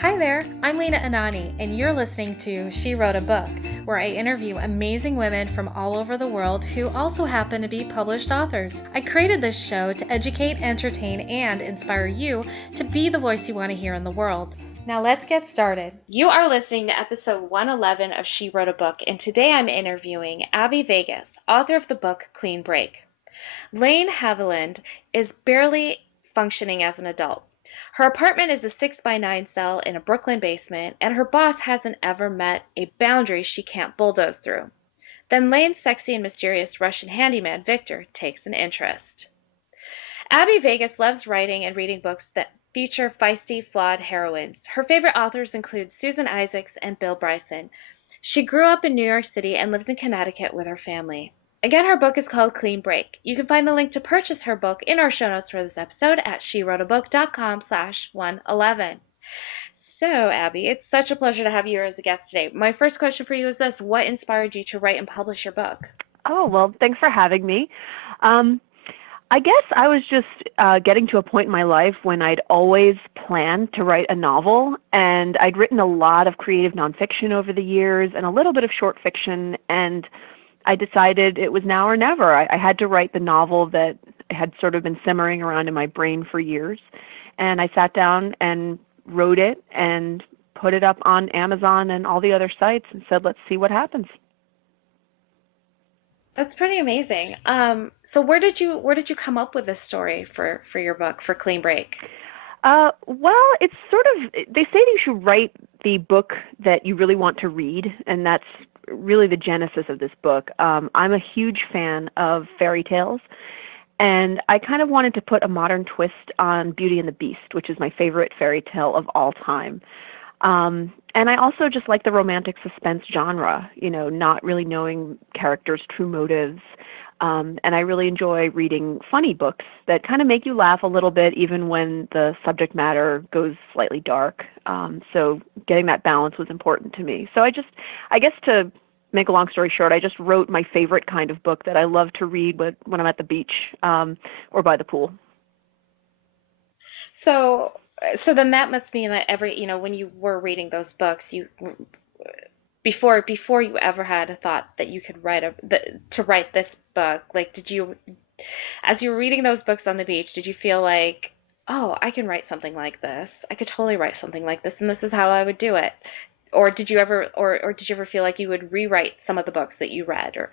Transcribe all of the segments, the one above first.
Hi there, I'm Lena Anani, and you're listening to She Wrote a Book, where I interview amazing women from all over the world who also happen to be published authors. I created this show to educate, entertain, and inspire you to be the voice you want to hear in the world. Now let's get started. You are listening to episode 111 of She Wrote a Book, and today I'm interviewing Abby Vegas, author of the book Clean Break. Lane Haviland is barely functioning as an adult. Her apartment is a 6x9 cell in a Brooklyn basement, and her boss hasn't ever met a boundary she can't bulldoze through. Then Lane's sexy and mysterious Russian handyman, Viktor, takes an interest. Abby Vegas loves writing and reading books that feature feisty, flawed heroines. Her favorite authors include Susan Isaacs and Bill Bryson. She grew up in New York City and lives in Connecticut with her family. Again, her book is called Clean Break. You can find the link to purchase her book in our show notes for this episode at SheWroteABook.com/111. So, Abby, it's such a pleasure to have you as a guest today. My first question for you is this: what inspired you to write and publish your book? Oh, well, thanks for having me. I guess I was just getting to a point in my life when I'd always planned to write a novel, and I'd written a lot of creative nonfiction over the years and a little bit of short fiction, and I decided it was now or never. I had to write the novel that had sort of been simmering around in my brain for years. And I sat down and wrote it and put it up on Amazon and all the other sites and said, let's see what happens. That's pretty amazing. So where did you come up with this story for your book, for Clean Break? Well, it's sort of, they say that you should write the book that you really want to read, and that's really the genesis of this book. I'm a huge fan of fairy tales, and I kind of wanted to put a modern twist on Beauty and the Beast, which is my favorite fairy tale of all time. And I also just like the romantic suspense genre, not really knowing characters' true motives. And I really enjoy reading funny books that kind of make you laugh a little bit, even when the subject matter goes slightly dark. So getting that balance was important to me. So I guess to make a long story short, I just wrote my favorite kind of book that I love to read when I'm at the beach or by the pool. So then that must mean that when you were reading those books, before you ever had a thought that you could write this book, like, did you, as you were reading those books on the beach, did you feel like, oh, I can write something like this. I could totally write something like this, and this is how I would do it. Or did you ever feel like you would rewrite some of the books that you read? Or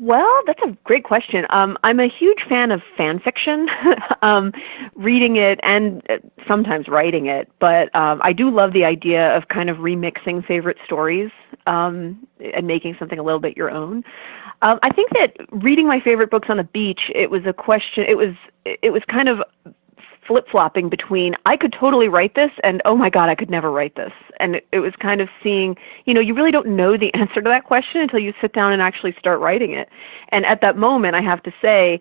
well, that's a great question. I'm a huge fan of fan fiction, reading it and sometimes writing it. But I do love the idea of kind of remixing favorite stories and making something a little bit your own. I think that reading my favorite books on the beach, it was a question. It was kind of flip-flopping between I could totally write this and oh my God, I could never write this. And it was kind of seeing, you really don't know the answer to that question until you sit down and actually start writing it. And at that moment, I have to say,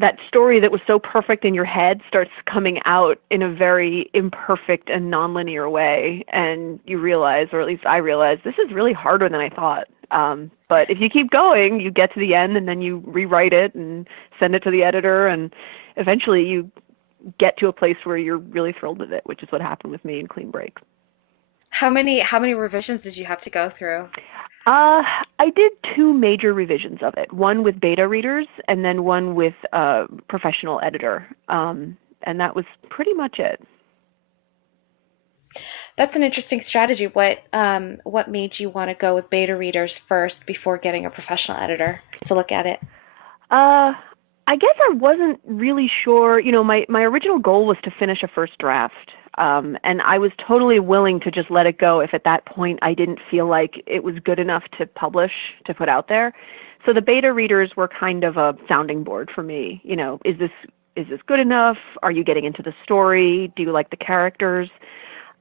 that story that was so perfect in your head starts coming out in a very imperfect and nonlinear way. And you realize, or at least I realized, this is really harder than I thought. But if you keep going, you get to the end and then you rewrite it and send it to the editor, and eventually you get to a place where you're really thrilled with it, which is what happened with me in Clean Break. How many revisions did you have to go through? I did 2 major revisions of it, one with beta readers and then one with a professional editor. And that was pretty much it. That's an interesting strategy. What made you want to go with beta readers first before getting a professional editor to look at it? I guess I wasn't really sure. My original goal was to finish a first draft, and I was totally willing to just let it go if at that point I didn't feel like it was good enough to publish, to put out there. So the beta readers were kind of a sounding board for me. Is this good enough? Are you getting into the story? Do you like the characters?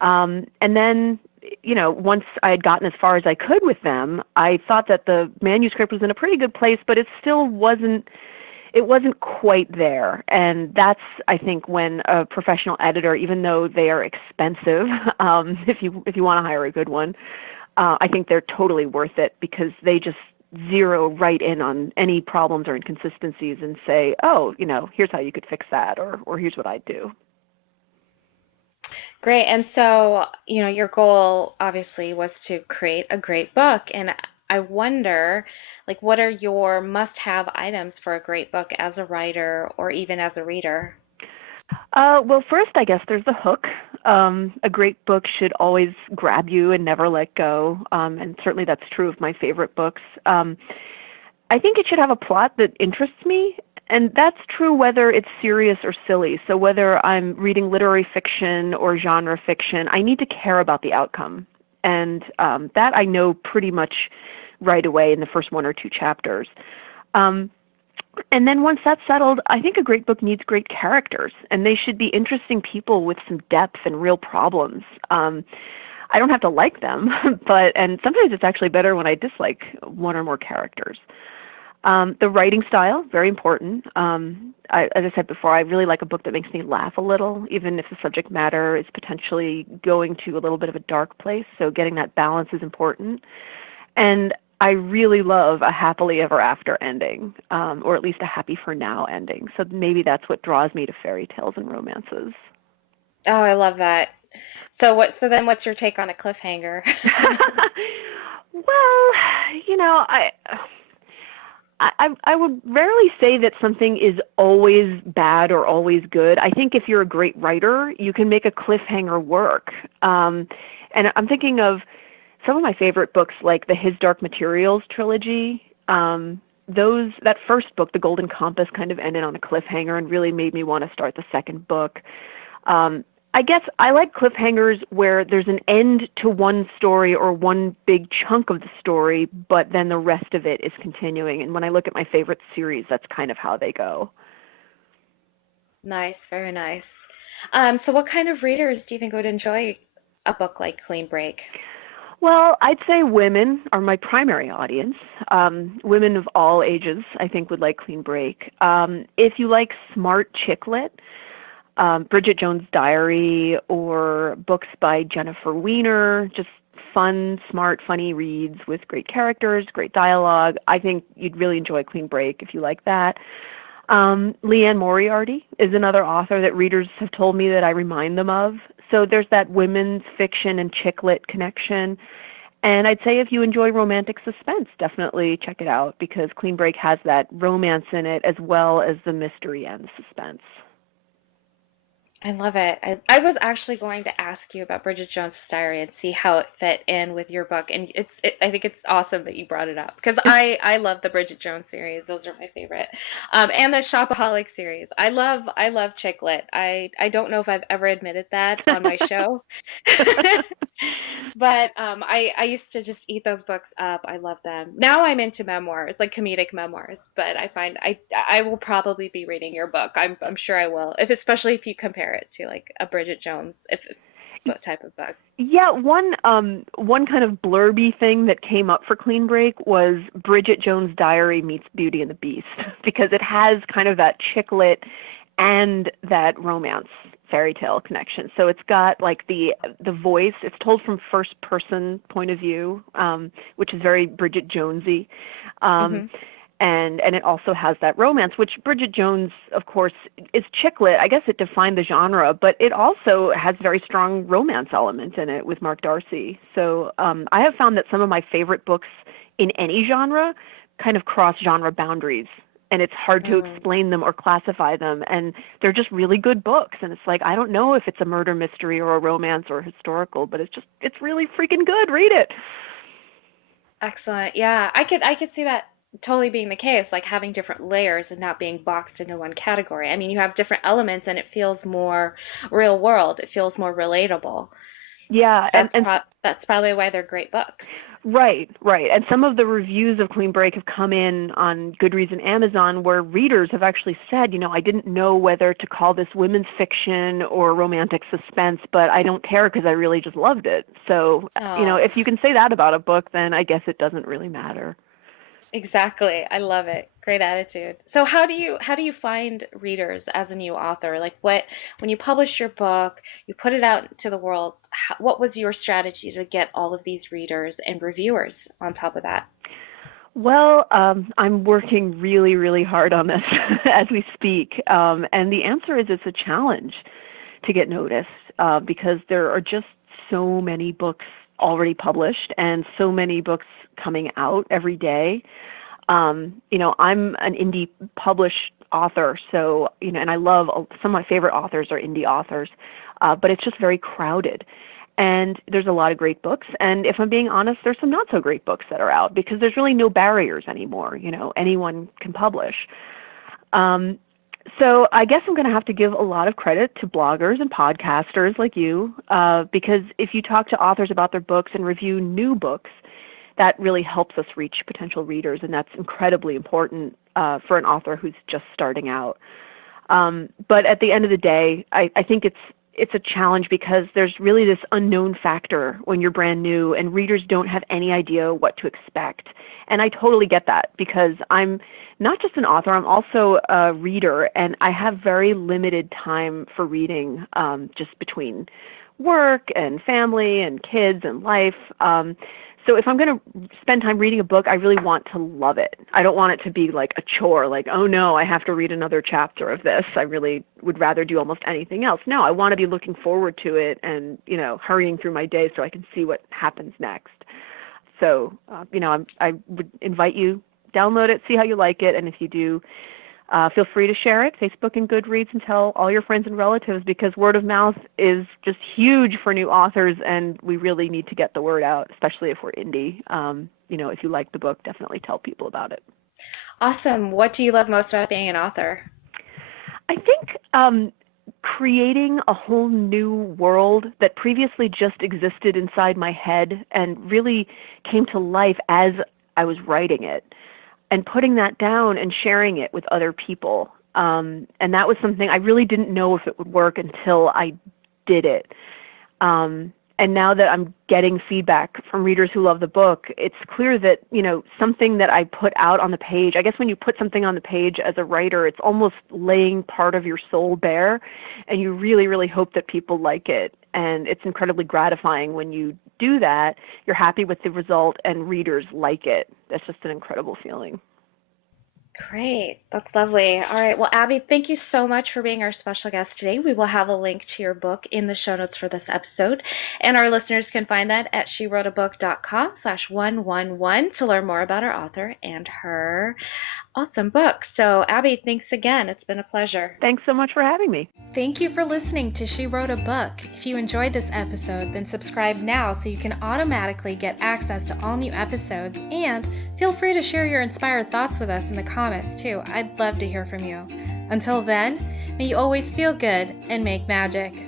And then, once I had gotten as far as I could with them, I thought that the manuscript was in a pretty good place, but it still wasn't quite there. And that's, I think, when a professional editor, even though they are expensive, if you want to hire a good one, I think they're totally worth it because they just zero right in on any problems or inconsistencies and say, oh, here's how you could fix that, or here's what I'd do. Great. And so, your goal obviously was to create a great book. And I wonder, like, what are your must-have items for a great book as a writer or even as a reader? Well, first, I guess there's the hook. A great book should always grab you and never let go, and certainly that's true of my favorite books. I think it should have a plot that interests me, and that's true whether it's serious or silly. So whether I'm reading literary fiction or genre fiction, I need to care about the outcome, and that I know pretty much right away in the first one or two chapters. Um, and then once that's settled, I think a great book needs great characters, and they should be interesting people with some depth and real problems. I don't have to like them, and sometimes it's actually better when I dislike one or more characters. The writing style, very important. As I said before, I really like a book that makes me laugh a little, even if the subject matter is potentially going to a little bit of a dark place. So getting that balance is important. And I really love a happily ever after ending, or at least a happy for now ending. So maybe that's what draws me to fairy tales and romances. Oh, I love that. So then what's your take on a cliffhanger? Well, I would rarely say that something is always bad or always good. I think if you're a great writer, you can make a cliffhanger work. And I'm thinking of some of my favorite books, like the His Dark Materials trilogy. That first book, The Golden Compass, kind of ended on a cliffhanger and really made me want to start the second book. I guess I like cliffhangers where there's an end to one story or one big chunk of the story, but then the rest of it is continuing. And when I look at my favorite series, that's kind of how they go. Nice, very nice. So what kind of readers do you think would enjoy a book like Clean Break? Well, I'd say women are my primary audience. Women of all ages, I think, would like Clean Break. If you like smart chick lit, Bridget Jones' Diary or books by Jennifer Weiner, just fun, smart, funny reads with great characters, great dialogue. I think you'd really enjoy Clean Break if you like that. Leanne Moriarty is another author that readers have told me that I remind them of. So there's that women's fiction and chick lit connection. And I'd say if you enjoy romantic suspense, definitely check it out because Clean Break has that romance in it as well as the mystery and the suspense. I love it. I was actually going to ask you about Bridget Jones' Diary and see how it fit in with your book, and I think it's awesome that you brought it up because I love the Bridget Jones series; those are my favorite, and the Shopaholic series. I love chick lit. I don't know if I've ever admitted that on my show, but I used to just eat those books up. I love them. Now I'm into memoirs, like comedic memoirs, but I find I will probably be reading your book. I'm sure I will, especially if you compare it to like a Bridget Jones type of book. Yeah, one kind of blurby thing that came up for Clean Break was Bridget Jones' Diary meets Beauty and the Beast because it has kind of that chick lit and that romance fairy tale connection. So it's got like the voice. It's told from first person point of view, which is very Bridget Jonesy. And it also has that romance, which Bridget Jones, of course, is chick lit. I guess it defined the genre, but it also has very strong romance elements in it with Mark Darcy. So I have found that some of my favorite books in any genre kind of cross genre boundaries, and it's hard to explain them or classify them. And they're just really good books. And it's like, I don't know if it's a murder mystery or a romance or historical, but it's really freaking good. Read it. Excellent. Yeah, I could see that totally being the case, like having different layers and not being boxed into one category. I mean, you have different elements and it feels more real world. It feels more relatable. Yeah. That's probably why they're great books. Right. And some of the reviews of Clean Break have come in on Goodreads and Amazon where readers have actually said, I didn't know whether to call this women's fiction or romantic suspense, but I don't care because I really just loved it. So, if you can say that about a book, then I guess it doesn't really matter. Exactly. I love it. Great attitude. So how do you find readers as a new author? Like when you publish your book, you put it out to the world, what was your strategy to get all of these readers and reviewers on top of that? Well, I'm working really, really hard on this as we speak. And the answer is it's a challenge to get noticed. because there are just so many books already published and so many books coming out every day. I'm an indie published author, so, and I love, some of my favorite authors are indie authors, but it's just very crowded. And there's a lot of great books, and if I'm being honest, there's some not so great books that are out because there's really no barriers anymore. Anyone can publish. So I guess I'm going to have to give a lot of credit to bloggers and podcasters like you, because if you talk to authors about their books and review new books, that really helps us reach potential readers, and that's incredibly important for an author who's just starting out. But at the end of the day, I think it's a challenge because there's really this unknown factor when you're brand new and readers don't have any idea what to expect. And I totally get that because I'm not just an author, I'm also a reader, and I have very limited time for reading, just between work and family and kids and life. So if I'm going to spend time reading a book, I really want to love it. I don't want it to be like a chore, like, oh no, I have to read another chapter of this. I really would rather do almost anything else. No, I want to be looking forward to it and, hurrying through my day so I can see what happens next. So, I would invite you, download it, see how you like it, and if you do, feel free to share it, Facebook and Goodreads, and tell all your friends and relatives because word of mouth is just huge for new authors, and we really need to get the word out, especially if we're indie. If you like the book, definitely tell people about it. Awesome. What do you love most about being an author? I think creating a whole new world that previously just existed inside my head and really came to life as I was writing it, and putting that down and sharing it with other people. And that was something I really didn't know if it would work until I did it. And now that I'm getting feedback from readers who love the book, it's clear that, something that I put out on the page, I guess when you put something on the page as a writer, it's almost laying part of your soul bare, and you really, really hope that people like it. And it's incredibly gratifying when you do that. You're happy with the result and readers like it. That's just an incredible feeling. Great. That's lovely. All right. Well, Abby, thank you so much for being our special guest today. We will have a link to your book in the show notes for this episode, and our listeners can find that at SheWroteABook.com/111 to learn more about our author and her awesome book. So, Abby, thanks again. It's been a pleasure. Thanks so much for having me. Thank you for listening to She Wrote a Book. If you enjoyed this episode, then subscribe now so you can automatically get access to all new episodes, and feel free to share your inspired thoughts with us in the comments too. I'd love to hear from you. Until then, may you always feel good and make magic.